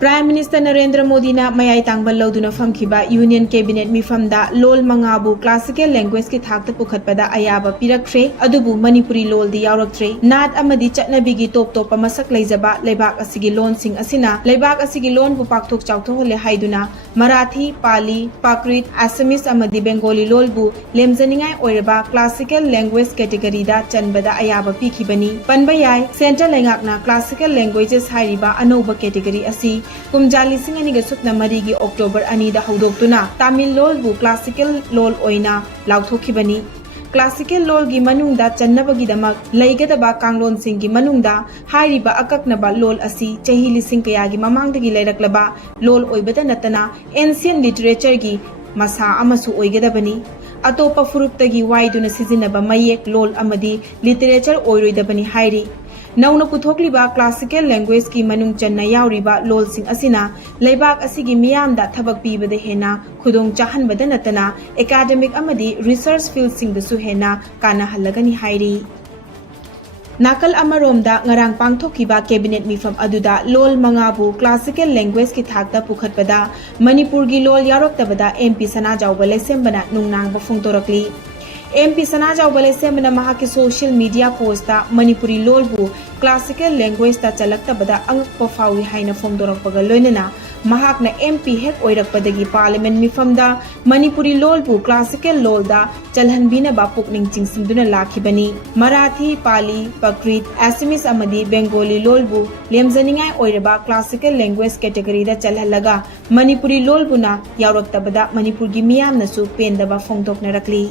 Prime Minister Narendra Modi na mayai tangbal lauduna famkhiba Union Cabinet mifamda lol mangabu classical language ki thakta pukhatpada ayaba pirakre adubu Manipuri lol di yauraktre nat amadi chatnabigi top top masak leijaba leibak asigi lon sing asina leibak asigi lon bu pakthok chawthok le haiduna Marathi Pali Prakrit Assamese amadi Bengali lol bu lemjaningai oiraba classical language category da chanbada ayaba pikhibani panbayai Central Lengakna classical languages hairiba anoba category asi Kumjali Singani Sukna Marigi October Anida Hudokuna, Tamil Lol bu Classical Lol Oina, Lauthokibani. Classical Lol gi Manungda Chanabagi Damak, Laigadaba Kanglon Singi Manungda, Hairiba Akaknaba Lol Asi, Chahili Sinkayagi Mamangdagi Leraklaba, Lol Oibata Natana, Ancient Literature gi Masa Amasu Oigadabani. Atopa Furuptagi Waiduna Sizinaba Mayek Lol Amadi, Literature Oiroidabani Hairi. Nauna puthokliba classical language ki manung channa yauriba lol sing asina leibak asigi miyamda thabak pibada hena khudong chahanbada natana academic amadi research field sing da su hena kana halagani hairi Nakal amaromda ngarang pangthokiba cabinet mifam aduda lol mangabu classical language ki thakta pukhatpada Manipur gi lol yaroktabada MP Sana Jawbale sembana nungnang ba phongtorakli MP Sana Jawbale sembana mahaki social media posta Manipuri lol bu classical language ta chalaktabada angakpa fawi haina phongdorakpaga loinana mahakna MP hek oirakpadagi parliament mifamda Manipuri lol bu classical lol da chalhanbina ba pukning chingsingduna lakhibani Marathi Pali Prakrit Assamese amadi Bengali lol bu lemjaningai oiraba classical language category da chalhalaga Manipuri lol buna yauraktabada Manipur gi miyamna su pendaba phongdoknarakli